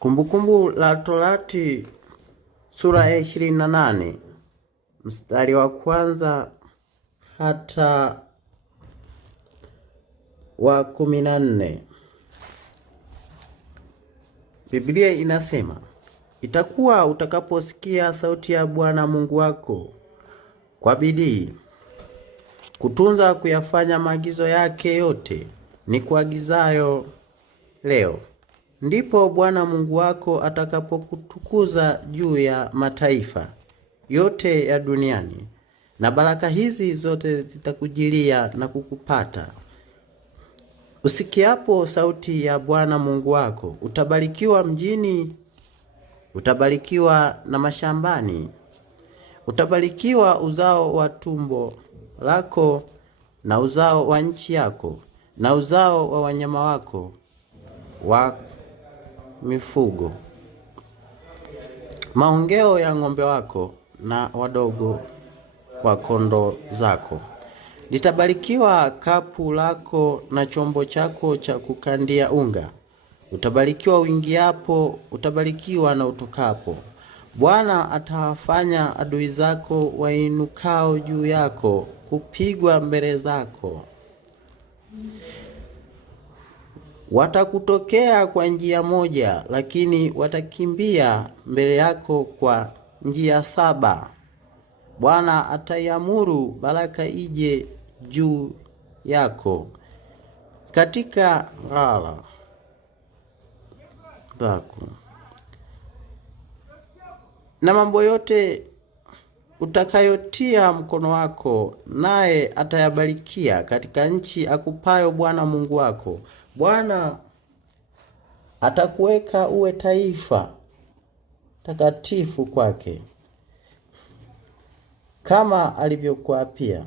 Kumbukumbu la Torati sura ya 28 mstari wa kwanza hata wa 14. Biblia inasema, itakuwa utakaposikia sauti ya Bwana Mungu wako kwa bidii kutunza kuyafanya maagizo yake yote ni kuagizayo leo, ndipo Bwana Mungu wako atakapokutukuza juu ya mataifa yote ya duniani, na baraka hizi zote zitakujilia na kukupata. Usikiapo sauti ya Bwana Mungu wako, utabarikiwa mjini, utabarikiwa na mashambani, utabarikiwa uzao wa tumbo lako na uzao wa nchi yako na uzao wa wanyama wako wa mifugo, maongeo ya ng'ombe wako na wadogo wa kondoo zako. Litabarikiwa kapu lako na chombo chako cha kukandia unga. Utabarikiwa uingiapo, utabarikiwa na utokapo. Bwana atawafanya adui zako wainukao juu yako kupigwa mbele zako. Watakutokea kwa njia moja, lakini watakimbia mbele yako kwa njia 7. Bwana ataiamuru baraka ije juu yako katika ghala zako na mambo yote utakayotia mkono wako, naye atayabarikia katika nchi akupayo Bwana Mungu wako. Bwana atakuweka uwe taifa takatifu kwake, kama alivyokuapia,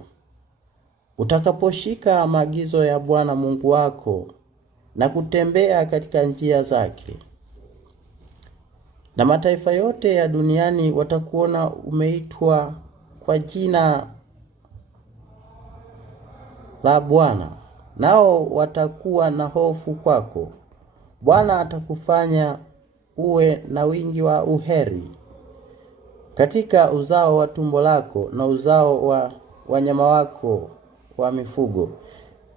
utakaposhika maagizo ya Bwana Mungu wako na kutembea katika njia zake. Na mataifa yote ya duniani watakuona umeitwa kwa jina la Bwana, nao watakuwa na hofu kwako. Bwana atakufanya uwe na wingi wa uheri katika uzao wa tumbo lako na uzao wa wanyama wako wa mifugo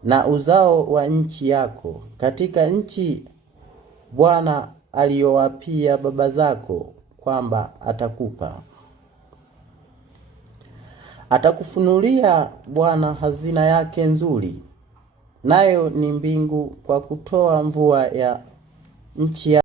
na uzao wa nchi yako, katika nchi Bwana aliyowapia baba zako kwamba atakupa. Atakufunulia Bwana hazina yake nzuri, nayo ni mbingu, kwa kutoa mvua ya nchi